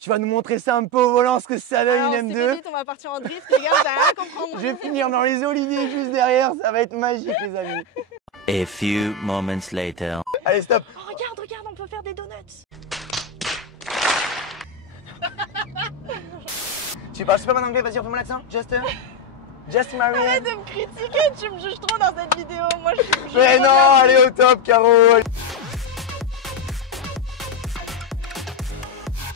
Tu vas nous montrer ça un peu au volant, ce que ça donne une M2. Vite, on va partir en drift, les gars, vous allez rien comprendre. Je vais finir dans les oliviers juste derrière, ça va être magique les amis. A few moments later. Allez stop. Oh, regarde, on peut faire des donuts. Tu parles super bien anglais, vas-y refais-moi l'accent. Just Maria. Arrête de me critiquer, tu me juges trop dans cette vidéo. Moi je suis. Mais non, allez au top Caro.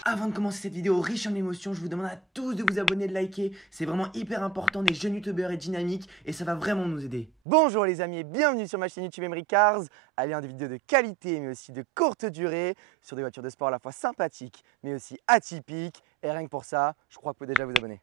Avant de commencer cette vidéo riche en émotions, je vous demande à tous de vous abonner, de liker. C'est vraiment hyper important, des jeunes youtubeurs et dynamiques et ça va vraiment nous aider. Bonjour les amis et bienvenue sur ma chaîne YouTube Emery Cars. Allez, des vidéos de qualité mais aussi de courte durée sur des voitures de sport à la fois sympathiques mais aussi atypiques. Et rien que pour ça, je crois que vous pouvez déjà vous abonner.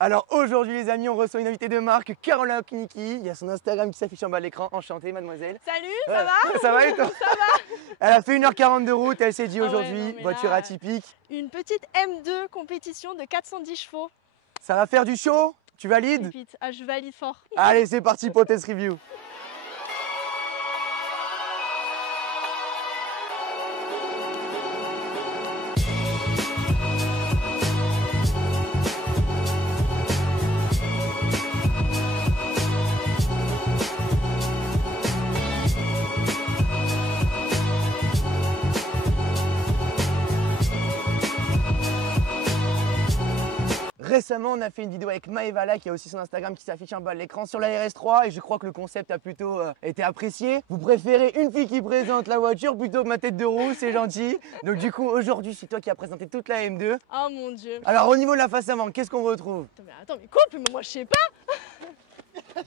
Alors aujourd'hui les amis, on reçoit une invitée de marque, Carola Knicki. Il y a son Instagram qui s'affiche en bas de l'écran. Enchantée mademoiselle. Salut, ça va? Ça va et toi? Ça va. Elle a fait 1h40 de route, elle s'est dit aujourd'hui, ouais, voiture là, atypique. Une petite M2 compétition de 410 chevaux. Ça va faire du show? Tu valides? Ah, je valide fort. Allez c'est parti pour le test review. Récemment, on a fait une vidéo avec Maëvala qui a aussi son Instagram qui s'affiche en bas de l'écran sur la RS3 et je crois que le concept a plutôt été apprécié. Vous préférez une fille qui présente la voiture plutôt que ma tête de roue, c'est gentil. Donc du coup, aujourd'hui, c'est toi qui as présenté toute la M2. Oh mon dieu. Alors au niveau de la face avant, qu'est-ce qu'on retrouve? Attends, mais couple, mais moi je sais pas.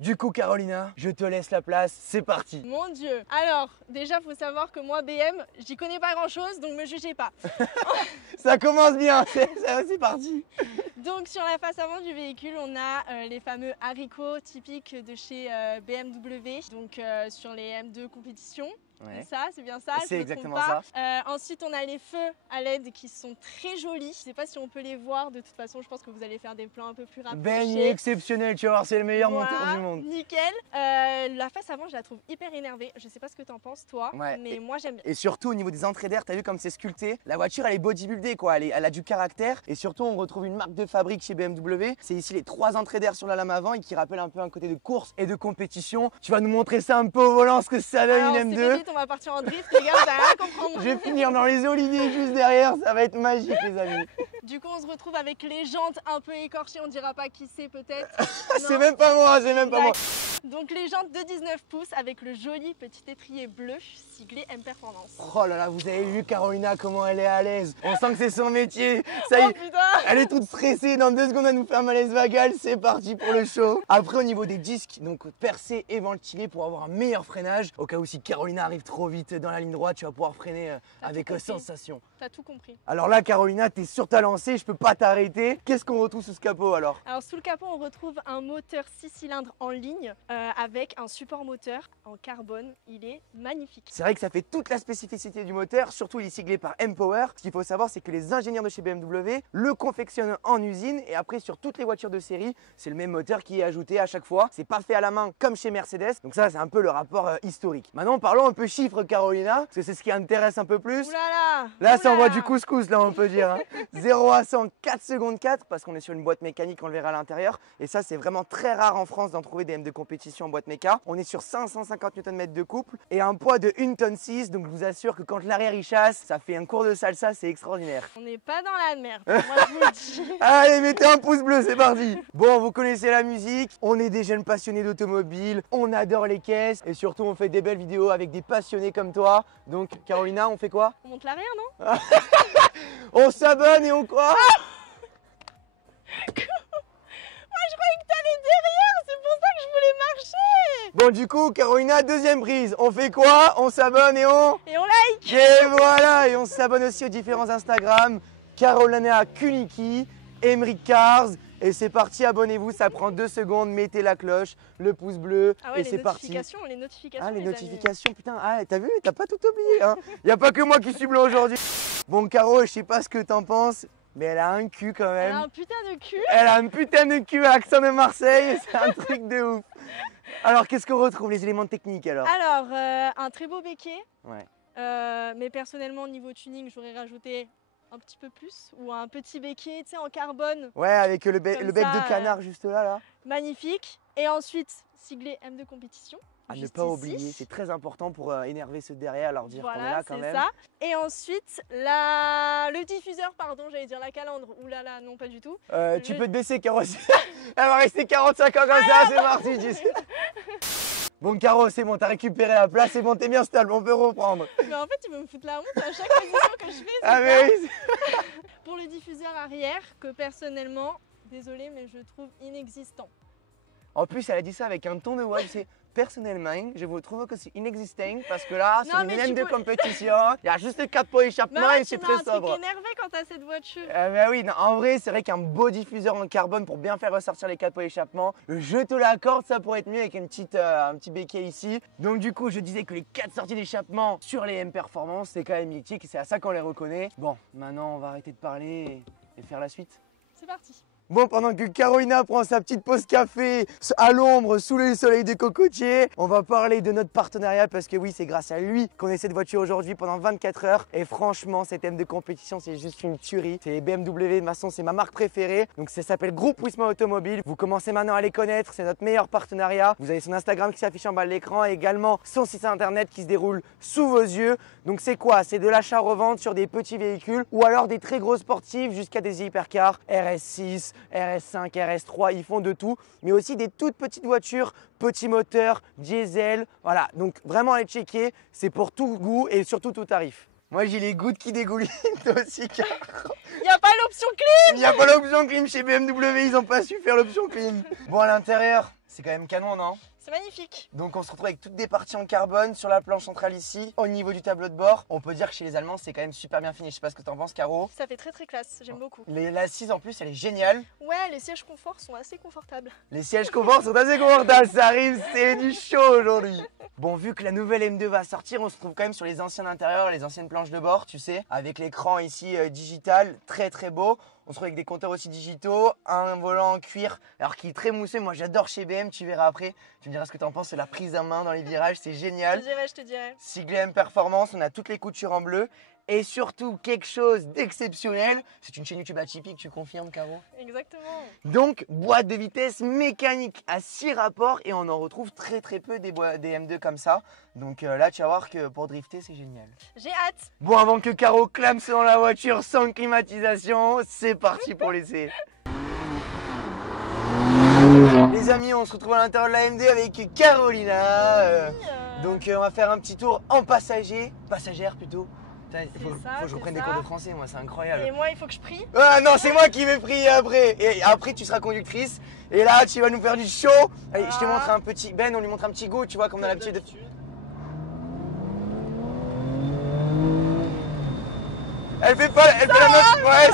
Du coup Carolina, je te laisse la place, c'est parti. Mon dieu. Alors, déjà faut savoir que moi BM, j'y connais pas grand chose, donc me jugez pas. Ça commence bien, c'est parti. Donc sur la face avant du véhicule, on a les fameux haricots typiques de chez BMW, donc sur les M2 compétition. Ouais. Ça, c'est bien ça. C'est exactement ça. Ensuite, on a les feux à LED qui sont très jolis. Je sais pas si on peut les voir. De toute façon, je pense que vous allez faire des plans un peu plus rapprochés. Ben, il est exceptionnel, tu vas voir, c'est le meilleur voilà, monteur du monde. Nickel. La face avant, je la trouve hyper énervée. Je sais pas ce que t'en penses, toi, ouais. mais moi j'aime bien. Et surtout au niveau des entrées d'air, t'as vu comme c'est sculpté. La voiture, elle est bodybuildée, quoi. Elle a du caractère. Et surtout, on retrouve une marque de fabrique chez BMW. C'est ici les 3 entrées d'air sur la lame avant et qui rappellent un peu un côté de course et de compétition. Tu vas nous montrer ça un peu au volant, ce que ça donne une M2. Vite, on va partir en drift. Les gars, vous allez rien comprendre. Je vais finir dans les oliviers juste derrière, ça va être magique les amis. Du coup, on se retrouve avec les jantes un peu écorchées, on dira pas qui c'est peut-être. C'est même pas moi, c'est même pas moi. Donc les jantes de 19 pouces avec le joli petit étrier bleu siglé M Performance. Oh là là, vous avez vu Carolina comment elle est à l'aise. On sent que c'est son métier. Ça y est, putain. elle est toute stressée. Dans 2 secondes, elle nous fait un malaise vagal. C'est parti pour le show. Après, au niveau des disques, donc percés et ventilés pour avoir un meilleur freinage. Au cas où si Carolina arrive trop vite dans la ligne droite, tu vas pouvoir freiner avec sensation. T'as tout compris. Alors là, Carolina, t'es sur ta lancée, je peux pas t'arrêter. Qu'est-ce qu'on retrouve sous ce capot alors? Alors sous le capot, on retrouve un moteur 6 cylindres en ligne avec un support moteur en carbone. Il est magnifique. C'est vrai que ça fait toute la spécificité du moteur, surtout il est siglé par M-Power. Ce qu'il faut savoir, c'est que les ingénieurs de chez BMW le confectionnent en usine et après sur toutes les voitures de série, c'est le même moteur qui est ajouté à chaque fois. C'est pas fait à la main comme chez Mercedes. Donc ça, c'est un peu le rapport historique. Maintenant, parlons un peu chiffres, Carolina, parce que c'est ce qui intéresse un peu plus. Oulala, là, ça envoie du couscous, là, on peut dire. Hein. 0 à 100, 4 secondes 4, parce qu'on est sur une boîte mécanique, on le verra à l'intérieur. Et ça, c'est vraiment très rare en France d'en trouver des M de compétition en boîte méca. On est sur 550 Nm de couple et un poids de 1,6 tonne. Donc, je vous assure que quand l'arrière il chasse, ça fait un cours de salsa, c'est extraordinaire. On n'est pas dans la merde, moi je vous le dis. Allez, mettez un pouce bleu, c'est parti. Bon, vous connaissez la musique, on est des jeunes passionnés d'automobile, on adore les caisses et surtout, on fait des belles vidéos avec des passionnés comme toi. Donc, Carolina, on fait quoi? On monte l'arrière, non? On s'abonne et on quoi? Bon, du coup, Carolina, deuxième prise. On fait quoi? On s'abonne et on... Et on like. Et voilà, et on s'abonne aussi aux différents Instagram. Carolina Kuniki, Emric Cars. Et c'est parti, abonnez-vous, ça prend 2 secondes, mettez la cloche, le pouce bleu Ah ouais, et c'est parti. Les notifications. Ah, les amis. notifications, putain, ah, t'as vu, t'as pas tout oublié, hein. Y a pas que moi qui suis bleu aujourd'hui. Bon, Caro, je sais pas ce que t'en penses, mais elle a un cul quand Elle même. a un putain de cul. Elle a un putain de cul à accent de Marseille, c'est un truc de ouf. Alors, qu'est-ce qu'on retrouve, les éléments techniques alors? Alors, un très beau béquet. Ouais. Mais personnellement, niveau tuning, j'aurais rajouté un petit peu plus. Ou un petit béquet, tu sais, en carbone. Ouais, avec le bec ça, de canard juste là. Magnifique. Et ensuite, siglé M2 compétition. À ne juste pas ici. oublier, c'est très important pour énerver ceux derrière, leur dire qu'on est Voilà, là quand c'est même. ça. Et ensuite, le diffuseur, pardon, j'allais dire la calandre. Ouh là là, non, pas du tout. Tu peux te baisser, Caro. Elle va rester 45 ans comme ça, c'est parti. Tu sais. Bon, Caro, c'est bon, t'as récupéré la place, c'est bon, t'es bien stable, on peut reprendre. Mais en fait, tu veux me foutre la honte à chaque position que je fais. c'est Ah, ça. mais oui. Pour le diffuseur arrière, que personnellement, désolé, mais je trouve inexistant. En plus, elle a dit ça avec un ton de voix, c'est personnellement, je vous trouve que c'est inexistant parce que là, sur Non, une mais LM tu de peux- compétition, il y a juste 4 pots échappement Mais et c'est tu très m'as un truc sobre. énervé quand t'as cette voiture. Ah bah oui, non, en vrai, c'est vrai qu'un beau diffuseur en carbone pour bien faire ressortir les 4 pots échappement, je te l'accorde, ça pourrait être mieux avec un petit béquet ici. Donc du coup, je disais que les 4 sorties d'échappement sur les M Performance, c'est quand même mythique, c'est à ça qu'on les reconnaît. Bon, maintenant, on va arrêter de parler et faire la suite. C'est parti. Bon, pendant que Carolina prend sa petite pause café à l'ombre, sous le soleil des cocotiers, on va parler de notre partenariat parce que oui, c'est grâce à lui qu'on ait cette voiture aujourd'hui pendant 24 heures. Et franchement, cette M de compétition, c'est juste une tuerie. C'est les BMW, de façon, c'est ma marque préférée. Donc ça s'appelle Groupe Wisma Automobile. Vous commencez maintenant à les connaître, c'est notre meilleur partenariat. Vous avez son Instagram qui s'affiche en bas de l'écran et également son site internet qui se déroule sous vos yeux. Donc c'est quoi? C'est de l'achat-revente sur des petits véhicules ou alors des très gros sportifs jusqu'à des hypercars RS6, RS5, RS3, ils font de tout, mais aussi des toutes petites voitures, petits moteurs, diesel, voilà. Donc vraiment allez checker, c'est pour tout goût et surtout tout tarif. Moi j'ai les gouttes qui dégoulinent, toi aussi Caro. Il n'y a pas l'option clé. Il n'y a pas l'option clim chez BMW, ils n'ont pas su faire l'option clim. Bon, à l'intérieur, c'est quand même canon, non? C'est magnifique. Donc on se retrouve avec toutes des parties en carbone sur la planche centrale ici. Au niveau du tableau de bord, on peut dire que chez les Allemands c'est quand même super bien fini. Je sais pas ce que t'en penses, Caro. Ça fait très très classe, j'aime beaucoup. L'assise en plus elle est géniale. Ouais, les sièges confort sont assez confortables. Les sièges confort sont assez confortables, ça arrive, c'est du chaud aujourd'hui. Bon, vu que la nouvelle M2 va sortir, on se trouve quand même sur les anciens intérieurs, les anciennes planches de bord, tu sais, avec l'écran ici digital, très très beau. On se trouve avec des compteurs aussi digitaux, un volant en cuir, alors qui est très mousseux. Moi j'adore chez BM, tu verras après. Tu me diras ce que tu en penses, c'est la prise en main dans les virages, c'est génial. Je te dirais. Siglé M Performance, on a toutes les coutures en bleu. Et surtout quelque chose d'exceptionnel, c'est une chaîne YouTube atypique, tu confirmes Caro? Exactement. Donc boîte de vitesse mécanique à 6 rapports et on en retrouve très très peu des M2 comme ça. Donc là tu vas voir que pour drifter c'est génial. J'ai hâte. Bon, avant que Caro clame dans la voiture sans climatisation, c'est parti pour l'essai. Les amis, on se retrouve à l'intérieur de la M2 avec Carolina. Donc on va faire un petit tour en passagère plutôt. Putain, il faut que je reprenne des cours de français, moi, c'est incroyable. Et moi, il faut que je prie. Ah non, c'est moi qui vais prier après. Et après, tu seras conductrice. Et là, tu vas nous faire du show. Allez, je te montre un petit. Ben, on lui montre un petit go, tu vois, comme on a l'habitude de. Elle fait la note. Ouais,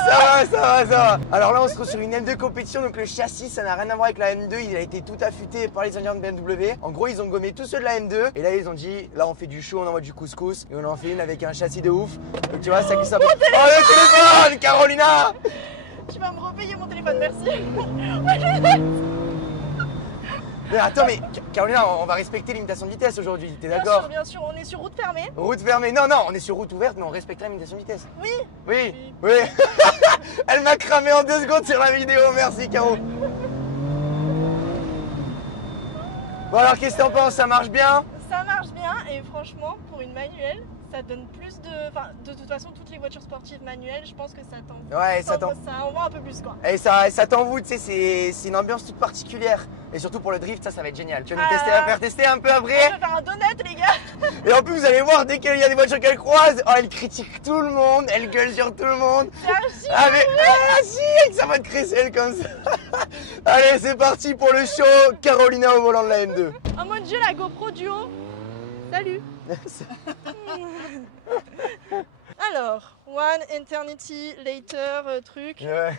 ça va. Alors là, on se trouve sur une M2 compétition, donc le châssis, ça n'a rien à voir avec la M2. Il a été tout affûté par les ingénieurs de BMW. En gros, ils ont gommé tous ceux de la M2. Et là, ils ont dit, là, on fait du show, on envoie du couscous. Et on en fait une avec un châssis de ouf. Donc tu vois, ça glisse un peu. Oh, le téléphone, Carolina! Tu vas me repayer mon téléphone, merci. Mais attends, mais Carolina, on va respecter l'imitation de vitesse aujourd'hui, t'es d'accord? Bien sûr, on est sur route fermée. Route fermée, non, on est sur route ouverte, mais on respectera l'imitation de vitesse. Oui. Elle m'a cramé en 2 secondes sur la vidéo, merci Caro. Bon alors, qu'est-ce que t'en penses, ça marche bien? Ça marche bien et franchement, pour une manuelle, ça donne plus de... Enfin, de toute façon, toutes les voitures sportives manuelles, je pense que ça t'envoie. Ouais, ça envoie un peu plus, quoi. Et ça t'envoûte, tu sais, c'est une ambiance toute particulière. Et surtout pour le drift, ça va être génial. Tu vas nous faire tester un peu après. Je vais faire un donut, les gars. Et en plus, vous allez voir, dès qu'il y a des voitures qu'elle croise, oh, elle critique tout le monde, elle gueule sur tout le monde. C'est Ah mais, si, avec sa voix de crécelle comme ça. Allez, c'est parti pour le show. Carolina au volant de la M2. Oh mon dieu, la GoPro du haut. Salut. Alors, one eternity later truc. Ouais.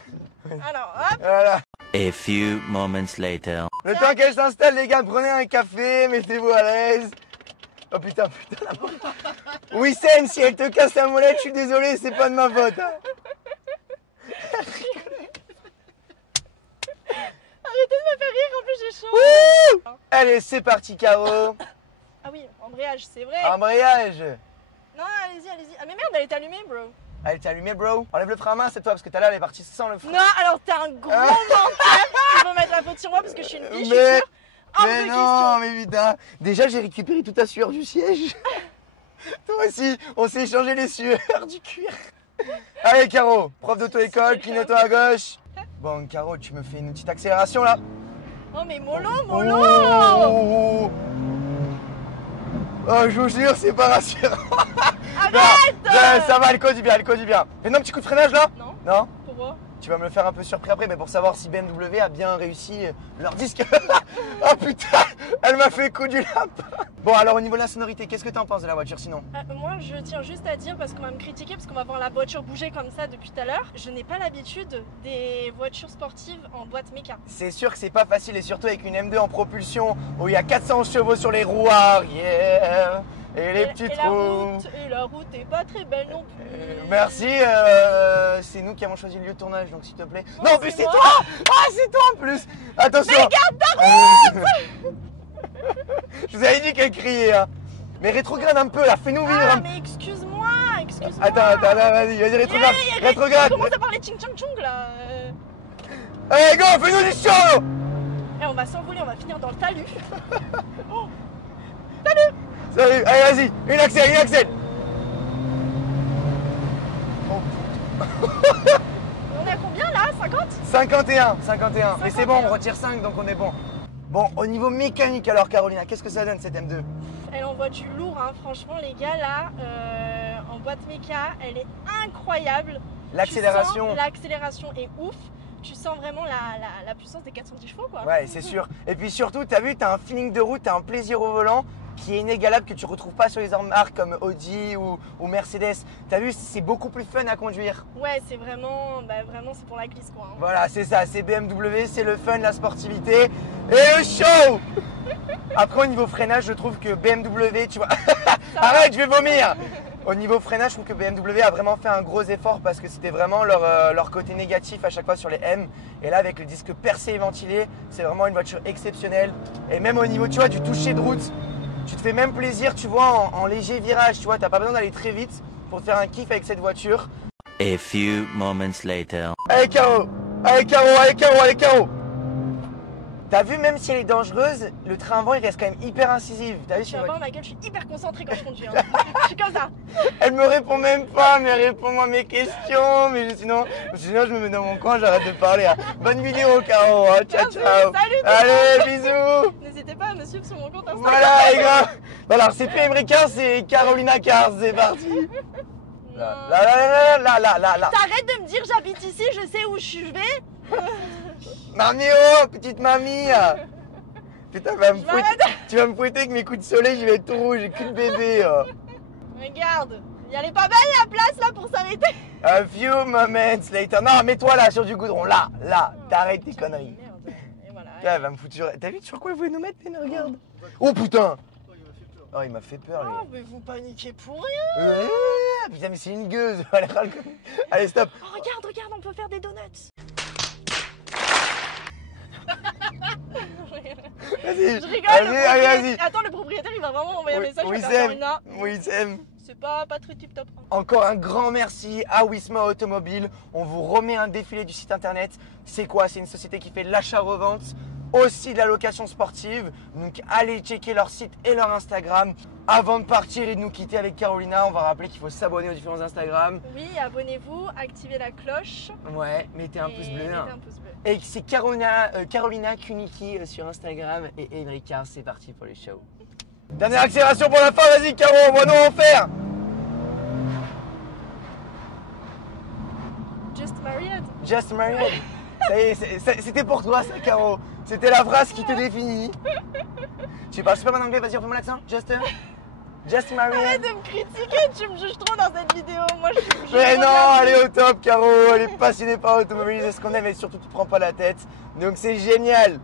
Alors, hop. Voilà. A few moments later. Le temps qu'elle s'installe, les gars, prenez un café, mettez-vous à l'aise. Oh putain, la porte. Wissem, si elle te casse la molette, je suis désolé, c'est pas de ma faute. Hein. Arrêtez de me faire rire, en plus j'ai chaud. Ouh. Allez, c'est parti, Caro. Ah oui, embrayage, c'est vrai. Embrayage. Non, allez-y, allez-y. Ah mais merde, elle est allumée, bro. Allez, t'es allumé, bro. Enlève le frein à main, c'est toi, parce que tout à l'heure, elle est partie sans le frein. Non, alors t'es un gros menteur. Tu veux mettre la faute sur moi parce que je suis une biche, je suis Mais, sûre. Hors mais de non, question. mais putain. Déjà, j'ai récupéré toute ta sueur du siège. Toi aussi, on s'est échangé les sueurs du cuir. Allez, Caro, prof d'auto-école, clignotant à gauche. Bon, Caro, tu me fais une petite accélération là. Oh mais mollo, Oh, mollo. oh, oh. Oh, je vous jure, c'est pas rassurant. Arrête. Non, ça va, elle conduit bien, elle conduit bien. Fais-nous un petit coup de freinage là. Non, Non. pourquoi? Tu vas me le faire un peu surpris après, mais pour savoir si BMW a bien réussi leur disque. Oh putain, elle m'a fait coup du lapin. Bon, alors au niveau de la sonorité, qu'est-ce que t'en penses de la voiture sinon? Moi, je tiens juste à dire, parce qu'on va me critiquer, parce qu'on va voir la voiture bouger comme ça depuis tout à l'heure, je n'ai pas l'habitude des voitures sportives en boîte méca. C'est sûr que c'est pas facile, et surtout avec une M2 en propulsion où il y a 400 chevaux sur les roues arrière et les petites roues. Et la route est pas très belle non plus. Merci, c'est nous qui avons choisi le lieu de tournage, donc s'il te plaît. Oh, Non, en plus c'est c'est moi. toi. Ah, c'est toi en plus. Attention. Mais garde ta route. Je vous avais dit qu'elle criait. Hein. Mais rétrograde un peu là, fais-nous vivre. Ah un- mais excuse-moi, excuse-moi. Attends, vas-y, rétrograde. Rétrograde. Comment ça parler ching chong chung là Allez, go, fais-nous du show. Eh, on va s'envoler, on va finir dans le talus. Salut, allez, vas-y, une accel, une accel. On est à combien là? 50? 51. Mais c'est bon, on retire 5, donc on est bon. Bon, au niveau mécanique alors, Carolina, qu'est-ce que ça donne cette M2? Elle envoie du lourd, hein. Franchement les gars là, en boîte méca, elle est incroyable. L'accélération. Tu sens l'accélération est ouf. Tu sens vraiment la puissance des 410 chevaux quoi. Ouais, c'est sûr. Et puis surtout, t'as vu, t'as un feeling de route, t'as un plaisir au volant qui est inégalable, que tu retrouves pas sur les autres marques comme Audi ou Mercedes. T'as vu, c'est beaucoup plus fun à conduire. Ouais, c'est vraiment, vraiment c'est pour la glisse quoi. Hein. Voilà, c'est ça, c'est BMW, c'est le fun, la sportivité et le show. Après, au niveau freinage, je trouve que BMW, tu vois... Arrête, je vais vomir. Au niveau freinage, je trouve que BMW a vraiment fait un gros effort parce que c'était vraiment leur côté négatif à chaque fois sur les M. Et là, avec le disque percé et ventilé, c'est vraiment une voiture exceptionnelle. Et même au niveau, tu vois, du toucher de route, tu te fais même plaisir, tu vois, en léger virage, tu vois, t'as pas besoin d'aller très vite pour te faire un kiff avec cette voiture. A few moments later. Allez, Caro. Allez, Caro, allez, Caro, allez, Caro. T'as vu, même si elle est dangereuse, le train avant il reste quand même hyper incisif. T'as vu, Tu vas voir ma gueule, je suis hyper concentrée quand je conduis. Hein. Je suis comme ça. Elle me répond même pas, mais elle répond à mes questions. Mais sinon je me mets dans mon coin, j'arrête de parler. Hein. Bonne vidéo, Caro. Hein. Ciao, Merci. ciao. Salut, allez, bisous. N'hésitez pas à me suivre sur mon compte Instagram. Voilà, les gars. Alors, c'est PM Cars, c'est Carolina Cars. C'est parti. Là. T'arrêtes de me dire j'habite ici, je sais où je vais. Mamie, oh, petite mamie. Putain, tu vas me fouetter avec mes coups de soleil, je vais être tout rouge, j'ai qu'une bébé. Regarde, elle est pas belle la place là pour s'arrêter. A few moments later. Non, mets-toi là sur du goudron, là, t'arrêtes tes conneries. Merde. Et voilà. Elle va me foutre sur... T'as vu sur quoi elle voulait nous mettre, regarde. Oh putain. Oh, il m'a fait peur, lui. Oh, mais vous paniquez pour rien. Putain, mais c'est une gueuse. Allez, stop. Oh, regarde, on peut faire des donuts. Vas-y. Je rigole. Vas-y. Attends, le propriétaire, il va vraiment m'envoyer un message. Oui, il va faire Carolina. Oui, Sam. C'est pas très tip top. Encore un grand merci à Wisma Automobile. On vous remet un défilé du site internet. C'est quoi? C'est une société qui fait l'achat-revente aussi de la location sportive. Donc allez checker leur site et leur Instagram. Avant de partir et de nous quitter avec Carolina, on va rappeler qu'il faut s'abonner aux différents Instagram. Oui, abonnez-vous, activez la cloche. Ouais, mettez un pouce bleu. Mettez un pouce bleu. Et c'est Carolina Kuniki sur Instagram et Enrica, c'est parti pour les shows. Dernière accélération pour la fin, vas-y Caro, moi non en faire. Just married. Just married. Ça y est, c'était pour toi ça Caro. C'était la phrase qui te définit. Tu parles super bien anglais, vas-y refais-moi l'accent. Just married. Arrête de me critiquer, tu me juges trop dans cette vidéo. Moi je suis Mais non, elle est au top Caro, elle est passionnée par l'automobile, c'est ce qu'on aime et surtout tu te prends pas la tête. Donc c'est génial.